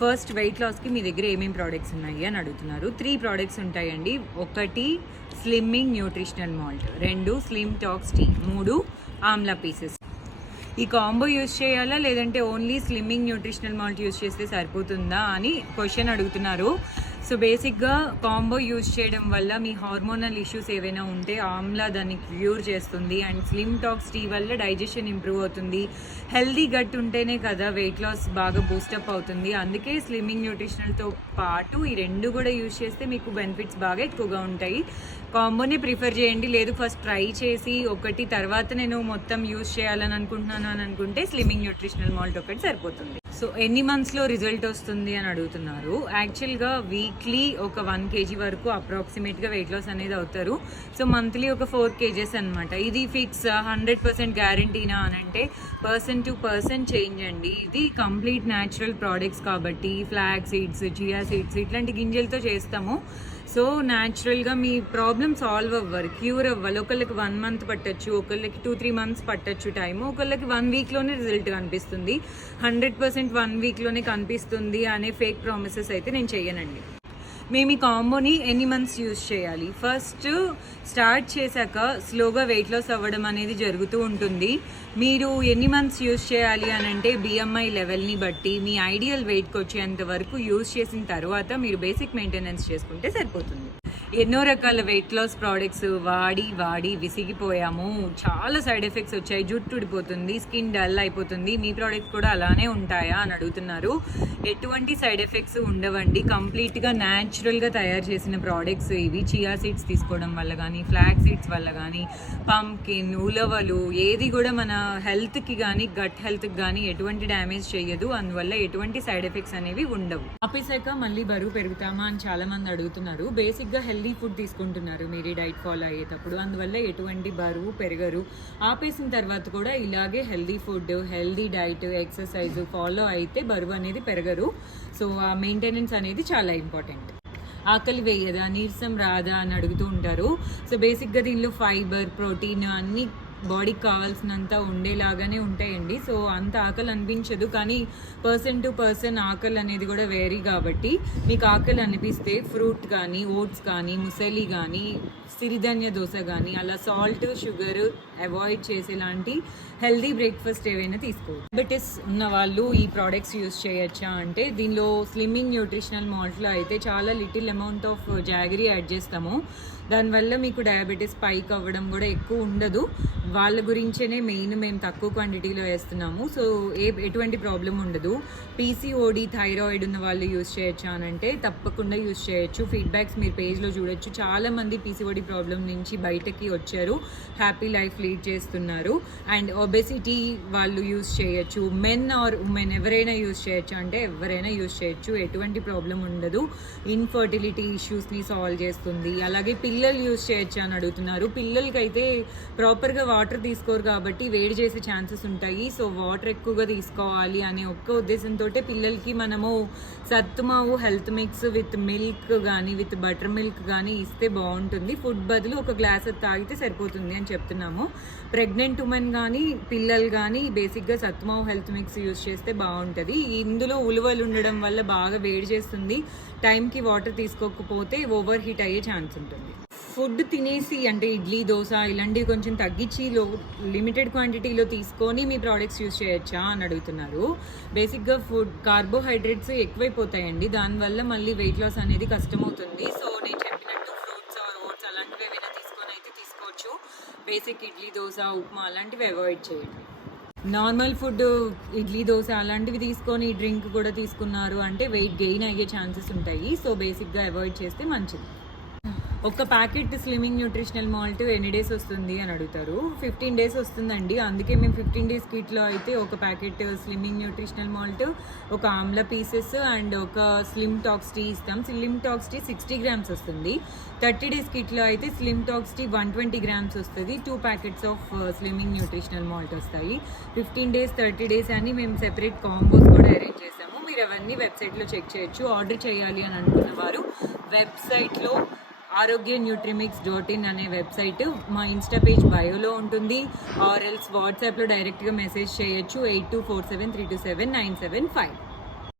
First wait లాస్కి మీ దగ్గర ఏమేమి ప్రోడక్ట్స్ ఉన్నాయి అని అడుగుతున్నారు. 3 ప్రోడక్ట్స్ ఉంటాయండి. 1 slimming nutritional malt, 2 slim tox tea, 3 amla pieces. ఈ కాంబో యూజ్ చేయాలా లేదంటే only slimming nutritional malt use చేస్తే సరిపోతుందా అని క్వశ్చన్ అడుగుతున్నారు. సో బేసిక్గా కాంబో యూజ్ చేయడం వల్ల మీ హార్మోనల్ ఇష్యూస్ ఏవైనా ఉంటే ఆమ్లా దాన్ని క్యూర్ చేస్తుంది. అండ్ స్లిమ్ టాక్స్ టీ వల్ల డైజెషన్ ఇంప్రూవ్ అవుతుంది. హెల్దీ గట్ ఉంటేనే కదా వెయిట్ లాస్ బాగా బూస్టప్ అవుతుంది. అందుకే స్లిమ్మింగ్ న్యూట్రిషనల్తో పాటు ఈ 2 కూడా యూజ్ చేస్తే మీకు బెనిఫిట్స్ బాగా ఎక్కువగా ఉంటాయి. కాంబోని ప్రిఫర్ చేయండి. లేదు ఫస్ట్ ట్రై చేసి ఒకటి తర్వాత నేను మొత్తం యూజ్ చేయాలని అనుకుంటున్నాను అని అనుకుంటే స్లిమ్మింగ్ న్యూట్రిషనల్ మాల్ట్ ఒకటి సరిపోతుంది. సో ఎన్ని మంత్స్లో రిజల్ట్ వస్తుంది అని అడుగుతున్నారు. యాక్చువల్గా వీక్లీ ఒక 1 kg వరకు అప్రాక్సిమేట్గా వెయిట్ లాస్ అనేది అవుతారు. సో మంత్లీ ఒక 4 kgs అనమాట. ఇది ఫిక్స్ 100% గ్యారంటీనా అని అంటే పర్సన్ టు పర్సన్ చేంజ్ అండి. ఇది కంప్లీట్ న్యాచురల్ ప్రోడక్ట్స్ కాబట్టి ఫ్లాగ్ సీడ్స్, చియా సీడ్స్ ఇట్లాంటి గింజలతో చేస్తాము. సో న్యాచురల్గా మీ ప్రాబ్లమ్ సాల్వ్ అవ్వరు, క్యూర్ అవ్వాలి. ఒకళ్ళకి 1 month పట్టచ్చు, ఒకళ్ళకి 2-3 months పట్టచ్చు టైము, ఒకళ్ళకి 1 weekలోనే రిజల్ట్ కనిపిస్తుంది. 100% 1 weekలోనే కనిపిస్తుంది అనే ఫేక్ ప్రామిసెస్ అయితే నేను చెయ్యనండి. మేము ఈ కాంబోని ఎన్ని మంత్స్ యూజ్ చేయాలి? ఫస్ట్ స్టార్ట్ చేశాక స్లోగా వెయిట్ లాస్ అవ్వడం అనేది జరుగుతూ ఉంటుంది. మీరు ఎన్ని మంత్స్ యూజ్ చేయాలి అని అంటే BMI లెవెల్ని బట్టి మీ ఐడియల్ వెయిట్కి వచ్చేంత వరకు యూజ్ చేసిన తర్వాత మీరు బేసిక్ మెయింటెనెన్స్ చేసుకుంటే సరిపోతుంది. ఎన్నో రకాల వెయిట్ లాస్ ప్రోడక్ట్స్ వాడి విసిగిపోయాము. చాలా సైడ్ ఎఫెక్ట్స్ వచ్చాయి. జుట్టు ఊడిపోతుంది, స్కిన్ డల్ అయిపోతుంది. మీ ప్రోడక్ట్స్ కూడా అలానే ఉంటాయా అని అడుగుతున్నారు. ఎటువంటి సైడ్ ఎఫెక్ట్స్ ఉండవండి. కంప్లీట్గా న్యాచురల్గా తయారు చేసిన ప్రోడక్ట్స్ ఇవి. చియా సీడ్స్ తీసుకోవడం వల్ల కానీ, ఫ్లాగ్ సీడ్స్ వల్ల కానీ, పంకిన్, ఉలవలు ఏది కూడా మన హెల్త్కి కానీ గట్ హెల్త్కి కానీ ఎటువంటి డ్యామేజ్ చేయదు. అందువల్ల ఎటువంటి సైడ్ ఎఫెక్ట్స్ అనేవి ఉండవు. ఆపేసాక మళ్ళీ బరువు పెరుగుతామా అని చాలా మంది అడుగుతున్నారు. బేసిక్గా హెల్దీ ఫుడ్ తీసుకుంటున్నారు మీరు డైట్ ఫాలో అయ్యేటప్పుడు, అందువల్ల ఎటువంటి బరువు పెరగరు. ఆపేసిన తర్వాత కూడా ఇలాగే healthy food, healthy diet, exercise follow అయితే బరువు అనేది పెరగరు. సో ఆ మెయింటెనెన్స్ అనేది చాలా ఇంపార్టెంట్. ఆకలి వేయదా, నీరసం రాదా అని అడుగుతూ ఉంటారు. సో బేసిక్గా దీనిలో ఫైబర్, ప్రోటీన్ అన్నీ బాడీకి కావాల్సినంత ఉండేలాగానే ఉంటాయండి. సో అంత ఆకలి అనిపించదు. కానీ పర్సన్ టు పర్సన్ ఆకలి అనేది కూడా వేరీ కాబట్టి మీకు ఆకలి అనిపిస్తే ఫ్రూట్ కానీ, ఓట్స్ కానీ, ముసలి కానీ, సిరిధాన్య దోశ కానీ అలా సాల్ట్, షుగర్ అవాయిడ్ చేసేలాంటి హెల్దీ బ్రేక్ఫాస్ట్ ఏవైనా తీసుకోవచ్చు. డయాబెటీస్ ఉన్న వాళ్ళు ఈ ప్రోడక్ట్స్ యూజ్ చేయొచ్చా అంటే దీనిలో స్లిమ్మింగ్ న్యూట్రిషనల్ మాల్ట్లో అయితే చాలా little amount of jaggery add చేస్తాము. దానివల్ల మీకు డయాబెటీస్ స్పైక్ అవ్వడం కూడా ఎక్కువ ఉండదు. వాళ్ళ గురించేనే మెయిన్ మేము తక్కువ క్వాంటిటీలో వేస్తున్నాము. సో ఎటువంటి ప్రాబ్లం ఉండదు. PCOD, థైరాయిడ్ ఉన్న వాళ్ళు యూజ్ చేయొచ్చా అని అంటే తప్పకుండా యూజ్ చేయొచ్చు. ఫీడ్బ్యాక్స్ మీరు పేజ్లో చూడొచ్చు. చాలామంది PCOD ప్రాబ్లం నుంచి బయటకి వచ్చారు, హ్యాపీ లైఫ్ లీడ్ చేస్తున్నారు. అండ్ ఒబెసిటీ వాళ్ళు యూజ్ చేయొచ్చు. మెన్ ఆర్ ఉమెన్ ఎవరైనా యూజ్ చేయొచ్చు అంటే ఎవరైనా యూజ్ చేయొచ్చు. ఎటువంటి ప్రాబ్లం ఉండదు. ఇన్ఫర్టిలిటీ ఇష్యూస్ని సాల్వ్ చేస్తుంది. అలాగే పిల్లలు యూజ్ చేయొచ్చు అని అడుగుతున్నారు. పిల్లలకైతే ప్రాపర్గా వాటర్ తీసుకోరు కాబట్టి వేడి చేసే ఛాన్సెస్ ఉంటాయి. సో వాటర్ ఎక్కువగా తీసుకోవాలి అనే ఒక్క ఉద్దేశంతో పిల్లలకి మనము సత్తుమావు హెల్త్ మిక్స్ విత్ మిల్క్ కానీ, విత్ బటర్ మిల్క్ కానీ ఇస్తే బాగుంటుంది. ఫుడ్ బదులు ఒక గ్లాస్ తాగితే సరిపోతుంది అని చెప్తున్నాము. ప్రెగ్నెంట్ ఉమెన్ కానీ, పిల్లలు కానీ బేసిక్గా సత్తుమావు హెల్త్ మిక్స్ యూజ్ చేస్తే బాగుంటుంది. ఇందులో ఉలువలు ఉండడం వల్ల బాగా వేడి చేస్తుంది. టైంకి వాటర్ తీసుకోకపోతే ఓవర్ హీట్ అయ్యే ఛాన్స్ ఉంటుంది. ఫుడ్ తినేసి అంటే ఇడ్లీ, దోశ ఇలాంటివి కొంచెం తగ్గించి లిమిటెడ్ క్వాంటిటీలో తీసుకొని మీ ప్రోడక్ట్స్ యూజ్ చేయొచ్చా అని అడుగుతున్నారు. బేసిక్గా ఫుడ్ కార్బోహైడ్రేట్స్ ఎక్కువైపోతాయండి. దానివల్ల మళ్ళీ వెయిట్ లాస్ అనేది కష్టమవుతుంది. సో నేను చెప్పినట్టు ఫ్రూట్స్ ఆర్ ఓట్స్ అలాంటివి ఏమైనా తీసుకొని అయితే తీసుకోవచ్చు. బేసిక్ ఇడ్లీ, దోశ, ఉప్మా అలాంటివి అవాయిడ్ చేయండి. నార్మల్ ఫుడ్ ఇడ్లీ, దోశ అలాంటివి తీసుకొని డ్రింక్ కూడా తీసుకున్నారు అంటే వెయిట్ గెయిన్ అయ్యే ఛాన్సెస్ ఉంటాయి. సో బేసిక్గా అవాయిడ్ చేస్తే మంచిది. ఒక ప్యాకెట్ స్లిమ్మింగ్ న్యూట్రిషనల్ మాల్ట్ ఎన్ని డేస్ వస్తుంది అని అడుగుతారు. 15 days వస్తుందండి. అందుకే మేము 15 days కిట్లో అయితే ఒక ప్యాకెట్ స్లిమ్మింగ్ న్యూట్రిషనల్ మాల్ట్, ఒక ఆమ్లా పీసెస్ అండ్ ఒక స్లిమ్ టాక్స్ టీ ఇస్తాం. స్లిమ్ టాక్స్ టీ 60 grams వస్తుంది. 30 days కిట్లో అయితే స్లిమ్ టాక్స్ టీ 120 grams వస్తుంది. 2 packets of slimming nutritional malt వస్తాయి. 15 days, 30 days అని మేము సెపరేట్ కాంబోస్ కూడా అరేంజ్ చేసాము. మీరు అవన్నీ వెబ్సైట్లో చెక్ చేయొచ్చు. ఆర్డర్ చేయాలి అని అనుకున్న వారు వెబ్సైట్లో arogyanutrimics.in అనే వెబ్సైట్ మా ఇన్స్టా పేజ్ బయోలో ఉంటుంది. ఆర్ ఎల్స్ వాట్సాప్లో డైరెక్ట్గా మెసేజ్ చేయొచ్చు 8247327975.